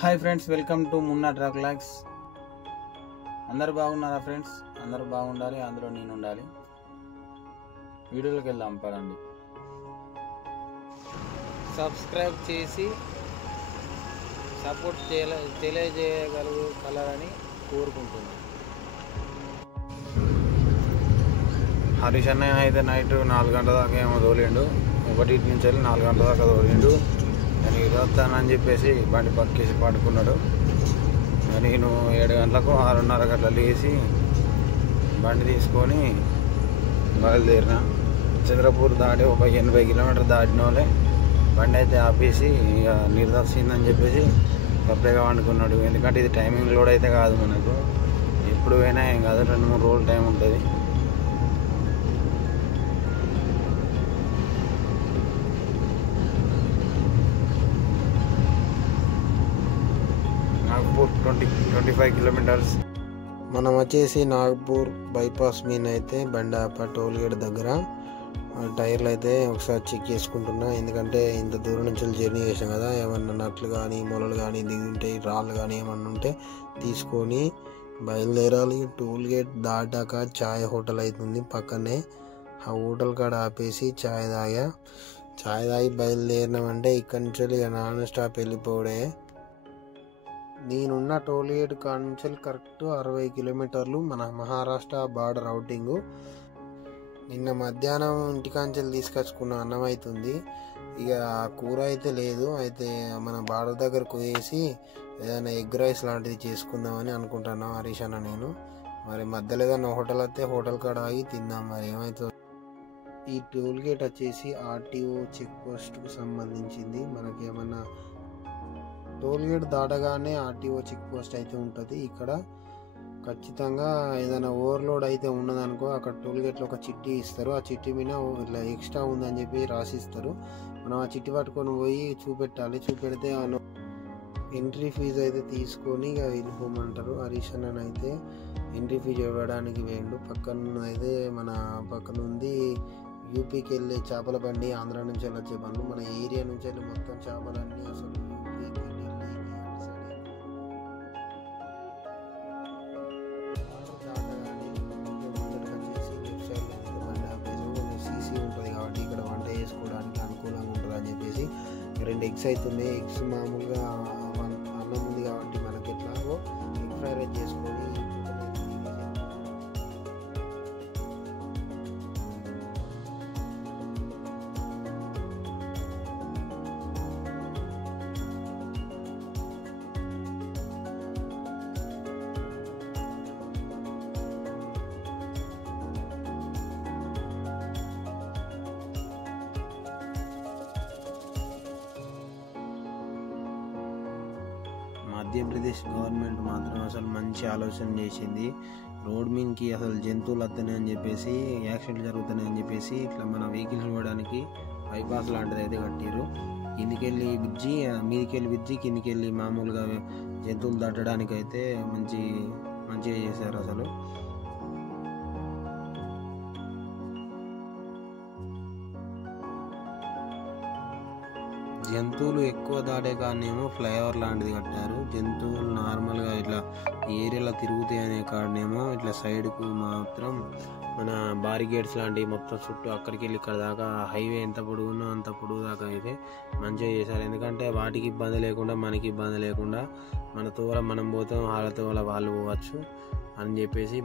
Hi friends, welcome to Munna truck logs. అందరు బాగున్నారా friends? అందరూ బాగుండాలి, అందులో నేను ఉండాలి. వీడియోలోకి వెళ్దాం పదండి. సబ్స్క్రైబ్ చేసి సపోర్ట్ తెలియజేయగలరని కోరుకుంటున్నాను. హరీష్ అన్న అయితే నైట్ 4 గంటల దాకా ఏమో తోలిండు. 1 నుంచి వెళ్ళి 4 గంటల దాకా తోలిండు. నేను ఇదొస్తానని చెప్పేసి బండి పక్కేసి పడుకున్నాడు. నేను 7 గంటలకు 6:30 గంటల లేచి బండి తీసుకొని బయలుదేరిన. చంద్రపూర్ దాటి ఒక 80 కిలోమీటర్ దాటిన వాళ్ళే బండి అయితే ఆపేసి ఇక నిర్దక్షిందని చెప్పేసి సపరేట్గా వండుకున్నాడు. ఎందుకంటే ఇది టైమింగ్ లోడ్ అయితే కాదు, మనకు ఎప్పుడు పోయినా ఏం కాదు, 2-3 రోజులు టైం ఉంటుంది. నాగపూర్ 25 కిలోమీటర్స్. మనం వచ్చేసి నాగపూర్ బైపాస్ మీద అయితే బండాప టోల్గేట్ దగ్గర టైర్లు అయితే ఒకసారి చెక్ చేసుకుంటున్నా. ఎందుకంటే ఇంత దూరం నుంచి జర్నీ చేసాం కదా, ఏమన్నా నట్లు కానీ మొలలు కానీ దిగి ఉంటాయి, రాళ్ళు కానీ ఏమన్నా ఉంటే తీసుకొని బయలుదేరాలి. టోల్గేట్ దాటాక ఛాయ్ హోటల్ అవుతుంది పక్కనే. ఆ హోటల్ కాడ ఆపేసి ఛాయ్ తాగి బయలుదేరినామంటే ఇక్కడి నుంచి నాన్ స్టాప్ వెళ్ళిపోవడే. నేనున్న టోల్గేట్ కాడ నుంచి కరెక్ట్ 60 కిలోమీటర్లు మన మహారాష్ట్ర బార్డర్ అవుటింగు. నిన్న మధ్యాహ్నం ఇంటికాంచెలు తీసుకొచ్చుకున్న అన్నం అవుతుంది. ఇక కూర అయితే లేదు, అయితే మన బార్డర్ దగ్గరకు వేసి ఏదైనా ఎగ్ రైస్ లాంటిది చేసుకుందామని అనుకుంటున్నాం హరీష్ అన్న నేను. మరి మధ్యలో ఏదైనా హోటల్ అయితే హోటల్ కాడ ఆగి తిందాం, మరి ఏమవుతుంది. ఈ టోల్గేట్ వచ్చేసి ఆర్టీఓ చెక్ పోస్ట్కు సంబంధించింది. మనకి ఏమన్నా టోల్గేట్ దాటగానే ఆర్టీఓ చెక్ పోస్ట్ అయితే ఉంటుంది. ఇక్కడ ఖచ్చితంగా ఏదైనా ఓవర్లోడ్ అయితే ఉన్నదనుకో, అక్కడ టోల్గేట్లో ఒక చిట్టి ఇస్తారు. ఆ చిట్టి మీద ఇట్లా ఎక్స్ట్రా ఉందని చెప్పి రాసిస్తారు. మనం ఆ చిట్టి పట్టుకొని పోయి చూపెట్టాలి. చూపెడితే ఎంట్రీ ఫీజు అయితే తీసుకొని ఇక వెళ్ళిపోమంటారు. హరీష్ అన్న అయితే ఎంట్రీ ఫీజు ఇవ్వడానికి వేయండు. పక్కన అయితే మన పక్కన ఉంది యూపీకి వెళ్ళే చేపల బండి, ఆంధ్ర నుంచి వెళ్ళొచ్చే బండ్లు. మన ఏరియా నుంచి వెళ్ళి మొత్తం చేపలన్నీ అసలు యూపీకి వెళ్ళి ఉంటుంది కాబట్టి ఇక్కడ వంట చేసుకోవడానికి అనుకూలంగా ఉంటుంది అని చెప్పేసి 2 ఎగ్స్ అవుతున్నాయి. ఎగ్స్ మామూలుగా అన్నం ఉంది కాబట్టి మనకి ఎట్లాగో ఎగ్ ఫ్రై రైస్ చేసుకొని మధ్యప్రదేశ్ గవర్నమెంట్ మాత్రం అసలు మంచి ఆలోచన చేసింది. రోడ్ మీదకి అసలు జంతువులు వస్తున్నాయి అని చెప్పేసి, యాక్సిడెంట్ జరుగుతున్నాయి అని చెప్పేసి ఇట్లా మన వెహికల్స్ పోవడానికి బైపాస్ లాంటిది అయితే కట్టిరు. కిందికెళ్ళి బ్రిడ్జి, మీదికెళ్ళి బ్రిడ్జి, కిందికెళ్ళి మామూలుగా జంతువులు దాటడానికి అయితే మంచిగా చేశారు. అసలు జంతువులు ఎక్కువ దాటే కాడనేమో ఫ్లైఓవర్ లాంటిది కట్టారు. జంతువులు నార్మల్గా ఇట్లా ఏరియాలో తిరుగుతాయి అనే కాడనేమో ఇట్లా సైడ్కు మాత్రం మన బారిగేట్స్ లాంటివి మొత్తం చుట్టూ అక్కడికి వెళ్ళి ఇక్కడ దాకా హైవే ఎంత పొడుగునో అంత పొడుగు దాకా అయితే మంచిగా చేశారు. ఎందుకంటే వాటికి ఇబ్బంది లేకుండా మనకి ఇబ్బంది లేకుండా మన తోల మనం పోతాం, వాళ్ళ తోల వాళ్ళు పోవచ్చు అని చెప్పేసి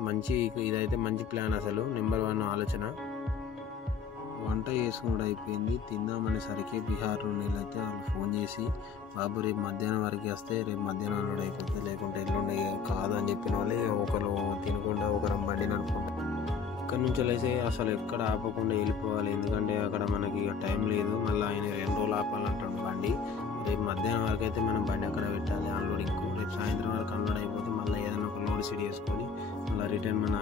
ఇదైతే మంచి ప్లాన్. అసలు నెంబర్ 1 ఆలోచన. వంట చేసుకుని అయిపోయింది. తిందామనేసరికి బీహార్ నుండి అయితే వాళ్ళు ఫోన్ చేసి, బాబు రేపు మధ్యాహ్నం వరకు వస్తే రేపు మధ్యాహ్నం అల్లుడు అయిపోతుంది, లేకుంటే ఎల్లుండి కాదు అని చెప్పిన వాళ్ళు ఒకరు తినకుండా ఒకరు బండి నడుపుకుంటారు. ఇక్కడ నుంచి వెళ్ళేసి అసలు ఎక్కడ ఆపకుండా వెళ్ళిపోవాలి. ఎందుకంటే అక్కడ మనకి టైం లేదు. మళ్ళీ ఆయన 2 రోజులు ఆపాలంటాడు బండి. రేపు మధ్యాహ్నం వరకు అయితే మనం బండి అక్కడ పెట్టాలి అన్లోడింగ్. రేపు సాయంత్రం వరకు అన్లోడ్ అయిపోతే మళ్ళీ ఏదైనా ఒక లోడ్ సెట్ చేసుకొని మళ్ళీ రిటర్న్ మన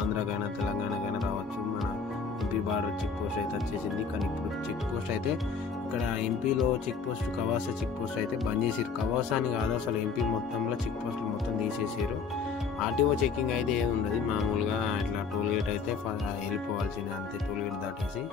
ఆంధ్రాకైనా తెలంగాణకైనా రావచ్చు. మన ఎంపీ బార్డర్ చెక్ పోస్ట్ అయితే వచ్చేసింది. కానీ ఇప్పుడు చెక్ పోస్ట్ అయితే ఇక్కడ ఎంపీలో చెక్ పోస్ట్ కవాసా చెక్ పోస్ట్ అయితే బంద్ చేసారు. కవాసా అని కాదు, అసలు ఎంపీ మొత్తంలో చెక్ పోస్టులు మొత్తం తీసేసారు. ఆర్టీఓ చెక్కింగ్ అయితే ఏది ఉండదు. మామూలుగా ఇట్లా టోల్గేట్ అయితే వెళ్ళిపోవాల్సిందే అంతే, టోల్గేట్ దాటేసి.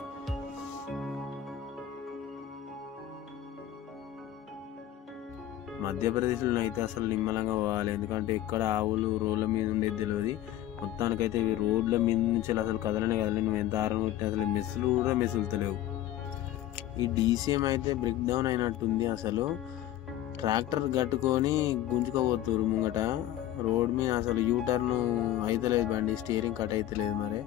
మధ్యప్రదేశ్లో అయితే అసలు నిమ్మలంగా పోవాలి, ఎందుకంటే ఎక్కడ ఆవులు రోడ్ల మీద ఉండేది తెలియదు. మొత్తానికైతే ఇవి రోడ్ల మీద నుంచి అసలు కదలనే కదలే. నువ్వు ఎంత ఆరం కొట్టి అసలు మెస్సులు కూడా మెసులుతలేవు. ఈ డీసీఎం అయితే బ్రేక్ డౌన్ అయినట్టుంది. అసలు ట్రాక్టర్ కట్టుకొని గుంజుకోబోతున్నారు ముంగట రోడ్ మీద. అసలు యూటర్న్ అయితలేదు బండి, స్టీరింగ్ కట్ అయితలేదు. మరి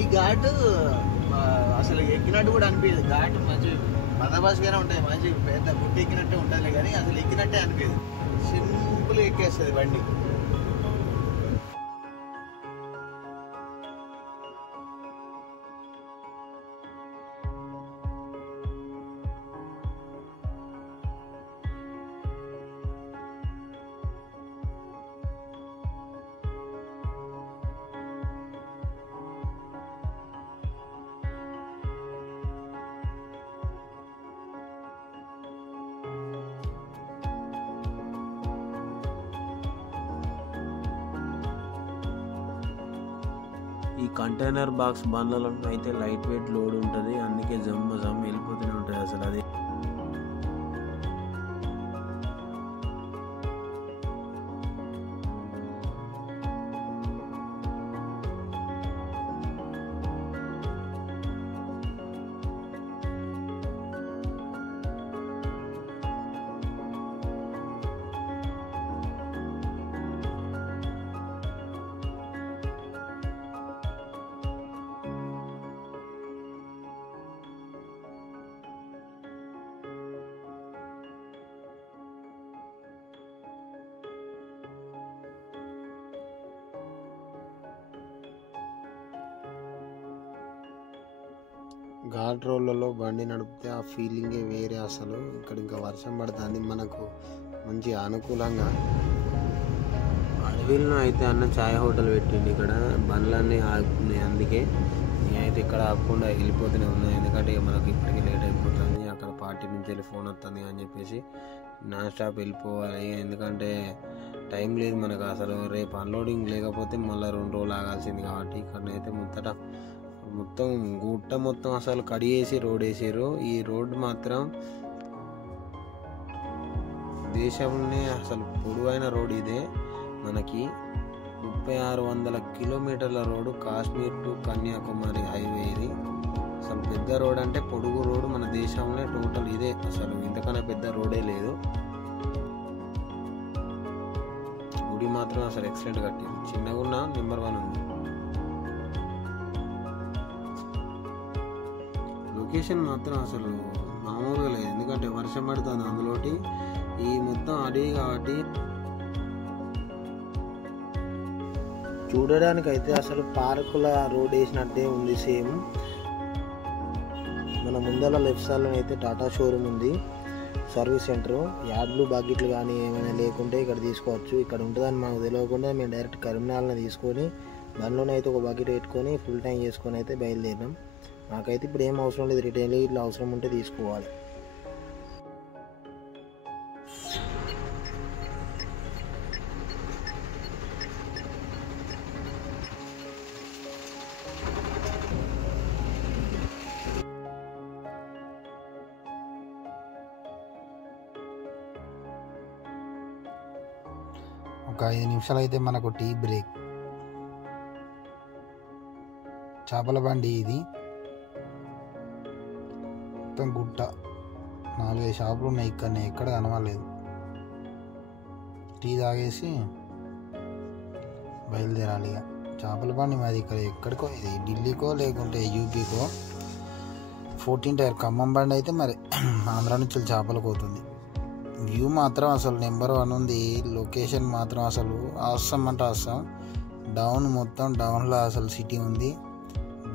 ఈ ఘాటు అసలు ఎక్కినట్టు కూడా అనిపించదు. ఘాటు మంచి మదబాసుగానే ఉంటాయి, మంచి పెద్ద గుడ్డ ఎక్కినట్టే ఉంటుంది కానీ అసలు ఎక్కినట్టే అనిపించదు. సింపుల్గా ఎక్కేస్తుంది బండి. ఈ కంటైనర్ బాక్స్ బండ్లలో అయితే లైట్ వెయిట్ లోడ్ ఉంటుంది, అందుకే జమ్మ వెళ్ళిపోతూనే ఉంటుంది. అసలు అది ఘాట్ రోడ్లలో బండి నడిపితే ఆ ఫీలింగే వేరే. అసలు ఇక్కడ ఇంకా వర్షం పడుతుంది మనకు మంచి అనుకూలంగా. అడవిలో అయితే అన్న ఛాయ్ హోటల్ పెట్టింది, ఇక్కడ బండ్లన్నీ ఆగుతున్నాయి. అందుకే నేనైతే ఇక్కడ ఆగకుండా వెళ్ళిపోతూనే ఉన్నాయి, ఎందుకంటే మనకు ఇప్పటికీ లేట్ అయిపోతుంది. అక్కడ పార్టీ నుంచి వెళ్ళి ఫోన్ వస్తుంది అని చెప్పేసి నాన్ స్టాప్ వెళ్ళిపోవాలి, ఎందుకంటే టైం లేదు మనకు. అసలు రేపు అన్లోడింగ్ లేకపోతే మళ్ళీ 2 రోజులు ఆగాల్సింది. కాబట్టి ఇక్కడనైతే మొత్తం గుట్ట మొత్తం అసలు కడిగేసి రోడ్ వేసారు. ఈ రోడ్ మాత్రం దేశంలోనే అసలు పొడవైన రోడ్ ఇదే. మనకి 3600 కిలోమీటర్ల road, Kashmir to Kanyakumari highway ఇది. అసలు పెద్ద రోడ్ అంటే పొడుగు రోడ్డు మన దేశంలో టోటల్ ఇదే. అసలు ఇంతకన్నా పెద్ద రోడే లేదు. గుడి మాత్రం అసలు ఎక్సలెంట్ కట్టి, చిన్నగా ఉన్న నెంబర్ 1 ఉంది. లొకేషన్ మాత్రం అసలు మామూలుగా లేదు, ఎందుకంటే వర్షం పడుతుంది. అందులోటి ఈ మొత్తం అడవి కాబట్టి చూడడానికి అయితే అసలు పార్కుల రోడ్ వేసినట్టే ఉంది సేమ్. మన ముందర లెఫ్ట్ సైడ్లో అయితే టాటా షోరూమ్ ఉంది, సర్వీస్ సెంటర్. యాడ్లు బకెట్లు కానీ ఏమైనా లేకుంటే ఇక్కడ తీసుకోవచ్చు. ఇక్కడ ఉంటుందని మనకు తెలియకుండా మేము డైరెక్ట్ కరీంనగర్లో తీసుకొని దానిలోనే అయితే ఒక బకెట్ పెట్టుకొని ఫుల్ ట్యాంక్ చేసుకొని అయితే బయలుదేరాం. నాకైతే ఇప్పుడు ఏం అవసరం లేదు, రిటైల్ ఇట్లా అవసరం ఉంటే తీసుకోవాలి. ఒక 5 నిమిషాలు అయితే మనకు టీ బ్రేక్. చేపల బండి ఇది, మొత్తం గుట్ట, 4-5 షాపులు ఉన్నాయి ఇక్కడనే, ఎక్కడ కనవలేదు. టీ తాగేసి బయలుదేరాలి ఇక. చేపల బండి మాది ఇక్కడ ఎక్కడికో, ఇది ఢిల్లీకో లేకుంటే యూపీకో. 14 టైర్ ఖమ్మం బండి అయితే మరి ఆంధ్ర నుంచి చేపలకు పోతుంది. వ్యూ మాత్రం అసలు నెంబర్ 1 ఉంది. లొకేషన్ మాత్రం అసలు ఆసం అంటే ఆసం. డౌన్ మొత్తం డౌన్లో అసలు సిటీ ఉంది,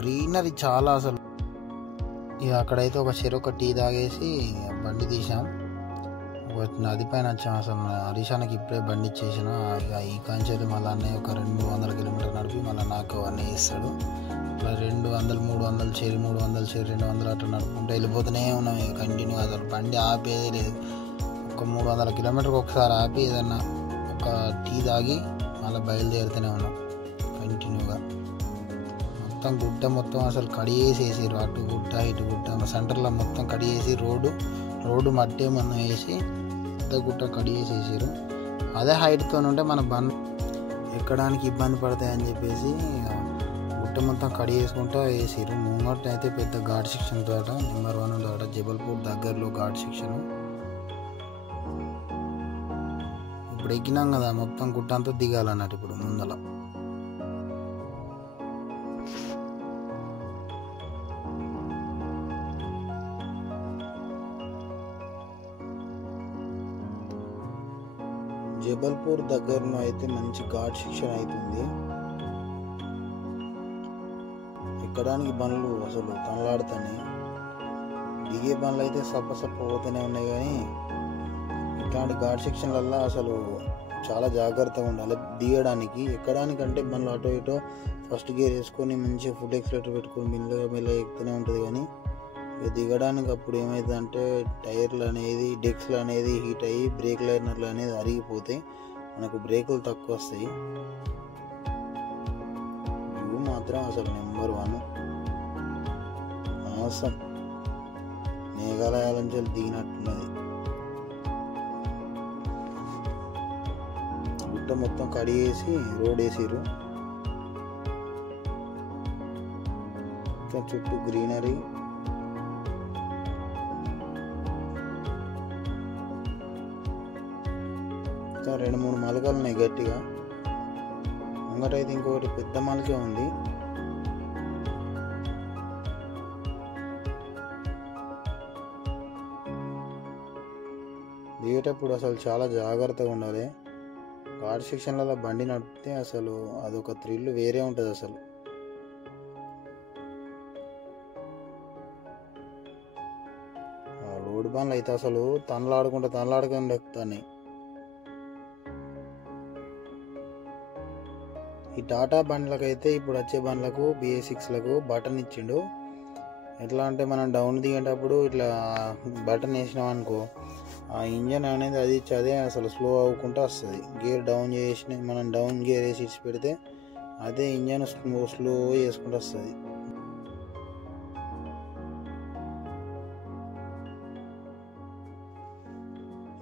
గ్రీనరీ చాలా. అసలు ఇక అక్కడైతే ఒక టీ తాగేసి బండి తీసాం. నది పైన వచ్చాం. అసలు హరీషానికి ఇప్పుడే బండి ఇచ్చేసిన. ఇక ఈ కాంచెలు మళ్ళీ అన్నయ్య ఒక 200-300 కిలోమీటర్ నడిపి మళ్ళీ నాకు అన్నయ్య ఇస్తాడు. ఇట్లా 200, 300 చేరి 300 చేరి 200 అట్లా నడుపుకుంటూ వెళ్ళిపోతూనే ఉన్నాం. ఇక కంటిన్యూ అసలు బండి ఆపేదే లేదు. ఒక 300 కిలోమీటర్కి ఒకసారి ఆపి ఏదన్నా ఒక టీ తాగి మళ్ళీ బయలుదేరుతూనే ఉన్నాం కంటిన్యూగా. మొత్తం గుట్ట మొత్తం అసలు కడిగేసేసారు. అటు గుట్ట ఇటు గుట్ట సెంటర్లో మొత్తం కడిగేసి రోడ్డు మట్టి మనం వేసి పెద్ద గుట్ట కడిగేసేసారు. అదే హైట్తో ఉంటే మన బండ్ ఎక్కడానికి ఇబ్బంది పడతాయని చెప్పేసి గుట్ట మొత్తం కడిగేసుకుంటూ వేసారు. ముంగట్ అయితే పెద్ద ఘాట్ సెక్షన్ తోట నెంబర్ 1 తోట జబల్పూర్ దగ్గరలో ఘాట్ సెక్షన్. ఇప్పుడు ఎక్కినాం కదా మొత్తం గుట్ట అంతా దిగాలన్నట్టు ఇప్పుడు ముందల. జబల్పూర్ దగ్గరలో అయితే మంచి ఘాట్ సెక్షన్ అవుతుంది. ఎక్కడానికి బండ్లు అసలు తనలాడుతాయి. దిగే బండ్లు అయితే సప్ప పోతూనే ఉన్నాయి. కానీ ఇట్లాంటి ఘాట్ సెక్షన్లల్లో అసలు చాలా జాగ్రత్తగా ఉండాలి దిగడానికి. ఎక్కడానికంటే బండ్లు అటో ఇటో ఫస్ట్ గేర్ వేసుకొని మంచిగా ఫుడ్ ఎక్సిలేటర్ పెట్టుకొని మెల్లగా ఎక్కుతూనే ఉంటుంది. కానీ ఇక దిగడానికి అప్పుడు ఏమైందంటే టైర్లు అనేది డెక్స్లు అనేది హీట్ అయ్యి బ్రేక్ లైనర్లు అనేది అరిగిపోతాయి. మనకు బ్రేకులు తక్కువ వస్తాయి. వ్యూ మాత్రం అసలు నెంబర్ 1 అవసరం. మేఘాలయాల నుంచి దిగినట్టున్నది. గుట్ట మొత్తం కడిగేసి రోడ్ వేసిరు. చుట్టూ గ్రీనరీ. ఇంకా 2-3 మలకలు ఉన్నాయి గట్టిగా. ముంగటైతే ఇంకొకటి పెద్ద మలకే ఉంది. దిగేటప్పుడు అసలు చాలా జాగ్రత్తగా ఉండాలి. ఘాట్ సెక్షన్లలో బండి నడిపితే అసలు అదొక థ్రిల్ వేరే ఉంటుంది. అసలు రోడ్డు బండ్లు అయితే అసలు తనలాడుకుంటూ ఎక్కుతాయి. ఈ టాటా బండ్లకైతే ఇప్పుడు వచ్చే బండ్లకు BS6లకు బటన్ ఇచ్చిండు. ఎట్లా అంటే మనం డౌన్ దిగేటప్పుడు ఇట్లా బటన్ వేసినాం అనుకో ఆ ఇంజన్ అనేది అదే అసలు స్లో అవ్వకుండా వస్తుంది. గేర్ డౌన్ చేసి మనం డౌన్ గేర్ వేసి ఇచ్చి పెడితే అదే ఇంజన్ స్లో చేసుకుంటూ వస్తుంది.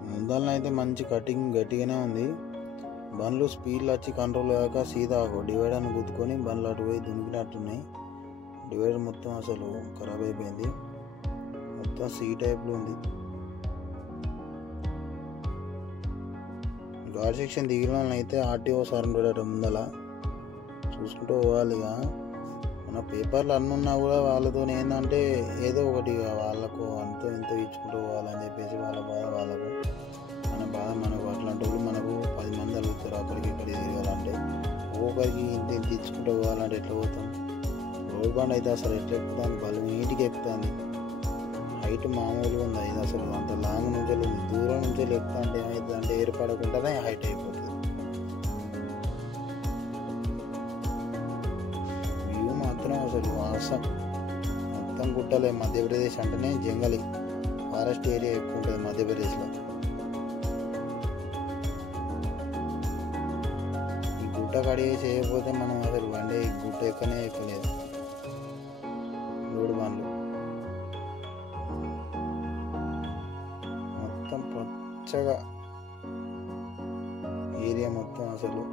ముందలన అయితే మంచి కటింగ్ గట్టిగానే ఉంది. బండ్లు స్పీడ్లో వచ్చి కంట్రోల్ కాక సీదా డివైడర్ని గుద్దుకొని బండ్లు అటు పోయి దునికినట్టున్నాయి. డివైడర్ మొత్తం అసలు ఖరాబ్ అయిపోయింది. మొత్తం C టైప్లో ఉంది. ఘాట్ సెక్షన్ దిగిన అయితే RTO సార్ పెట్టడం ముందల చూసుకుంటూ పోవాలి. ఇక మన పేపర్లు అన్నీ ఉన్నా కూడా వాళ్ళతో ఏంటంటే ఏదో ఒకటి వాళ్ళకు అంతో ఇంతో ఇచ్చుకుంటూ పోవాలని చెప్పేసి వాళ్ళ బాధ వాళ్ళకు, మన బాధ మనకు. అట్లాంటి వాళ్ళు మనకు 10 మంది అడుగుతారు అక్కడికి ఇక్కడికి తిరగాలంటే. ఒక్కొక్కరికి ఇంత ఇచ్చుకుంటూ పోవాలంటే ఎట్లా పోతాం? రోడ్ బండ్ అయితే అసలు ఎట్లా ఎక్కుతుంది? బలం నీటికి ఎక్కుతుంది. హైట్ మామూలుగా ఉంది. ఇది అసలు అంత లాంగ్ నుంచి దూరం నుంచి ఎక్కుతా అంటే ఏమవుతుంది అంటే ఏర్పడకుండానే హైట్ అయిపోతుంది. వ్యూ మాత్రం అసలు వాసం. మొత్తం గుట్టలే. మధ్యప్రదేశ్ అంటేనే జంగలి ఫారెస్ట్ ఏరియా ఎక్కువ ఉంటుంది మధ్యప్రదేశ్లో. ఈ గుట్ట కడిగి చేయకపోతే మనం అసలు బండి గుట్ట ఎక్కలేదు. రోడ్డు బండ్లు మొత్తం పచ్చగా ఏరియా మొత్తం అసలు.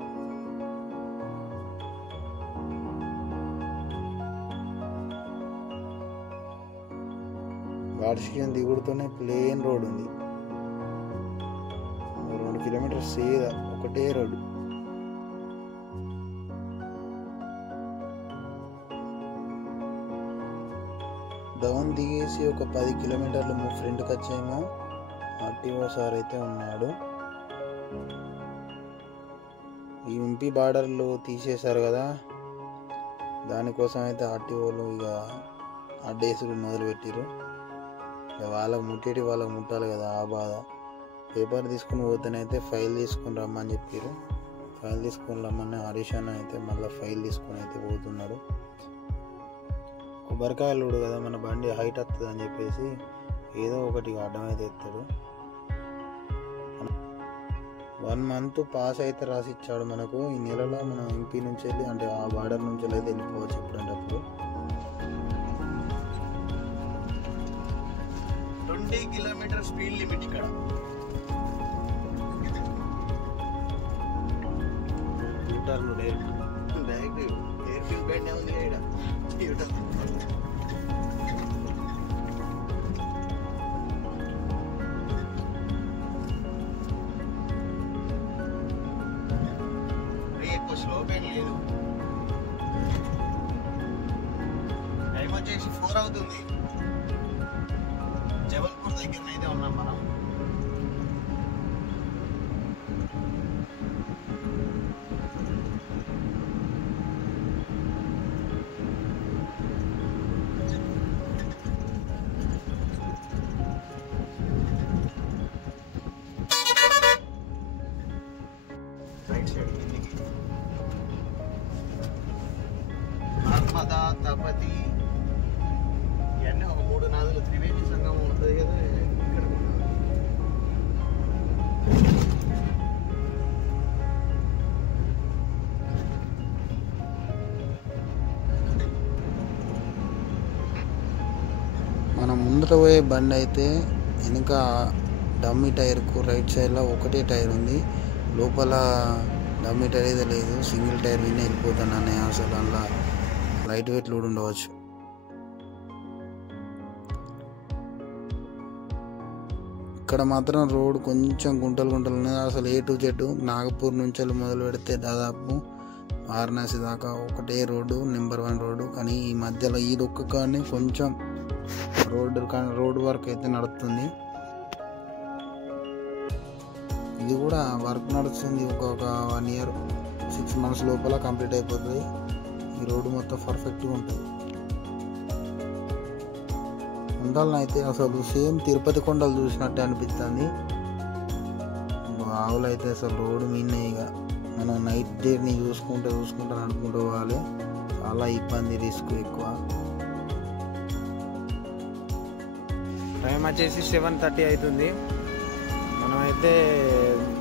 ఘాట్ సెక్షన్ దిగుడుతోనే ప్లేన్ రోడ్ ఉంది. 2 కిలోమీటర్స్ సీదా ఒకటే రోడ్డు. డౌన్ దిగేసి ఒక 10 కిలోమీటర్లు ఫ్రంట్కి వచ్చేమో RTO సార్ అయితే ఉన్నాడు. ఈ MP బార్డర్లు తీసేశారు కదా, దానికోసం అయితే RTOలు ఇక అడ్డేసులు మొదలుపెట్టారు. ఇక వాళ్ళకు ముట్టేటి వాళ్ళకు ముట్టాలి కదా, ఆ బాధ. పేపర్ తీసుకుని పోతేనైతే ఫైల్ తీసుకుని రమ్మని చెప్పారు. ఫైల్ తీసుకొని రమ్మని హరీష్ అన్న అయితే మళ్ళీ ఫైల్ తీసుకొని అయితే పోతున్నాడు. కొబ్బరికాయలు కదా మన బండి హైట్ వస్తుంది అని చెప్పేసి ఏదో ఒకటి అడ్డమైతే ఎత్తాడు. 1 month పాస్ అయితే రాసి ఇచ్చాడు మనకు. ఈ నెలలో మనం ఎంపీ నుంచి వెళ్ళి అంటే ఆ బార్డర్ నుంచి అయితే వెళ్ళిపోవచ్చు ఎప్పుడంటే అప్పుడు. 20 km స్పీడ్ లిమిట్ ఇక్కడ. డైరెక్ట్ ఎయిర్ఫీల్డ్ బండి ఉంది ఇక్కడ. ఎక్కువ స్లోప్ ఏం లేదు. టైం వచ్చేసి 4 అవుతుంది. జబల్పూర్ దగ్గర అయితే ఉన్నాం మనం. రైట్ సైడ్ కిందికి నర్మదా, తపతి ఇవన్నీ ఒక 3 నదులు త్రివేణి సంగమం ఉంటుంది కదా ఇక్కడ. మనం ముందర పోయే బండి అయితే వెనుక డమ్మీ టైర్కు రైట్ సైడ్లో ఒకటే టైర్ ఉంది. లోపల డమ్మీ టైర్ అయితే లేదు. సింగిల్ టైర్ విని వెళ్ళిపోతాను అన్నయ్య. అసలు అందులో లైట్ వెయిట్ లోడ్ ఉండవచ్చు. ఇక్కడ మాత్రం రోడ్ కొంచెం గుంటలు ఉన్నది. అసలు A to Z నాగపూర్ నుంచి మొదలు పెడితే దాదాపు వారణాసి దాకా ఒకటే రోడ్డు, నెంబర్ 1 రోడ్డు. కానీ ఈ మధ్యలో ఈ ఒక్క కానీ కొంచెం రోడ్ వర్క్ అయితే నడుస్తుంది. ఇది కూడా వర్క్ నడుస్తుంది. ఒక 1 year 6 months లోపల కంప్లీట్ అయిపోతుంది. ఈ రోడ్డు మొత్తం పర్ఫెక్ట్గా ఉంటుంది. కొండలను అయితే అసలు సేమ్ తిరుపతి కొండలు చూసినట్టే అనిపిస్తుంది. ఆవులు అయితే అసలు రోడ్డు మీదనే ఇక మనం నైట్ జర్నీ చూసుకుంటూ నడుపుకుంటూ పోవాలి. చాలా ఇబ్బంది, రిస్క్ ఎక్కువ. టైం వచ్చేసి 7:30 అవుతుంది. మనమైతే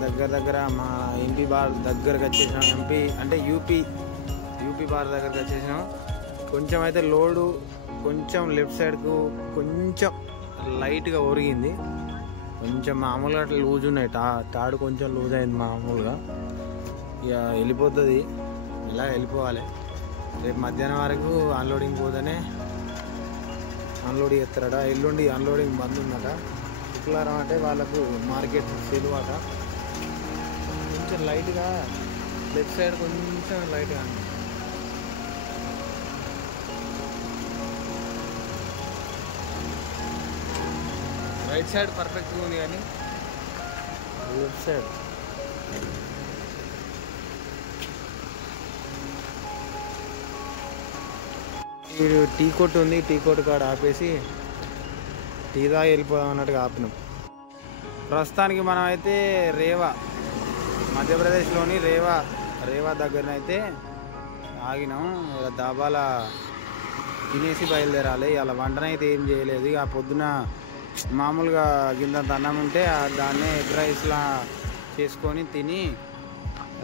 దగ్గర మా ఎంపీ బార్ దగ్గరకు వచ్చేసినాం. ఎంపీ అంటే యూపీ బార్ దగ్గరకు వచ్చేసినాం. కొంచెం అయితే లోడు కొంచెం లెఫ్ట్ సైడ్కు కొంచెం లైట్గా ఒరిగింది. కొంచెం మామూలుగా అట్లా లూజ్ ఉన్నాయి. తాడు కొంచెం లూజ్ అయింది మామూలుగా. ఇక వెళ్ళిపోతుంది. ఇలా వెళ్ళిపోవాలి. రేపు మధ్యాహ్నం వరకు అన్లోడింగ్ పోతేనే అన్లోడ్ చేస్తారట. ఎల్లుండి అన్లోడింగ్ బంద్ ఉందట. శుక్రవారం అంటే వాళ్ళకు మార్కెట్ సెలవాట. కొంచెం లైట్గా లెఫ్ట్ సైడ్ కొంచెం లైట్గా రైట్ సైడ్ పర్ఫెక్ట్గా ఉంది కానీ లెఫ్ట్ సైడ్ ఈ టీ కొట్టు ఉంది. టీ కొట్టు కాడ ఆపేసి టీ దాకా వెళ్ళిపోదాం అన్నట్టుగా ఆపినాం. ప్రస్తుతానికి మనం అయితే మధ్యప్రదేశ్లోని రేవా దగ్గరనైతే ఆగినాం. ఇలా దాబాల తినేసి బయలుదేరాలి. ఇలా వంటనైతే ఏం చేయలేదు. ఇక పొద్దున మామూలుగా గింతంత అన్నం ఉంటే దాన్నే ఎగ్ రైస్లా చేసుకొని తిని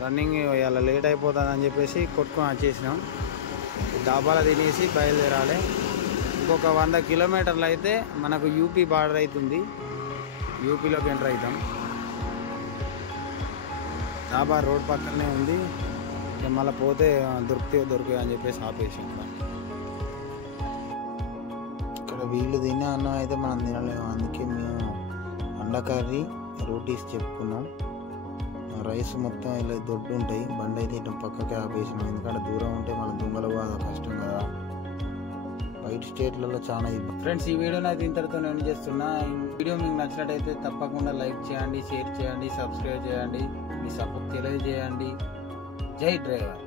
రన్నింగ్ ఇలా లేట్ అయిపోతుందని చెప్పేసి కొట్టుకొని వచ్చేసినాం. దాబాల తినేసి బయలుదేరాలి. ఇంకొక 100 kilometers అయితే మనకు యూపీ బార్డర్ అవుతుంది. యూపీలోకి ఎంటర్ అవుతాం. దాబా రోడ్ పక్కనే ఉంది. మళ్ళీ పోతే దొరికాయి అని చెప్పేసి ఆపేసాం. ఇక్కడ వీళ్ళు తినే అన్నం అయితే మనం తినలేము. అందుకే మేము అండ కర్రీ రోటీస్ చెప్పుకున్నాం. రైస్ మొత్తం ఇలా దొడ్డు ఉంటాయి. బండి అయితే ఇటు పక్కకే ఆపేసినాం. ఎందుకంటే దూరం ఉంటే మన దొంగల బాధ కష్టం కదా. బయట స్టేట్లలో చాలా ఇబ్బంది. ఫ్రెండ్స్, ఈ వీడియోని అయితే ఇంతటితో నేను చేస్తున్నా. ఈ వీడియో మీకు నచ్చినట్టయితే తప్పకుండా లైక్ చేయండి, షేర్ చేయండి, సబ్స్క్రైబ్ చేయండి, మీ సపోర్ట్ తెలియజేయండి. జై డ్రైవర్.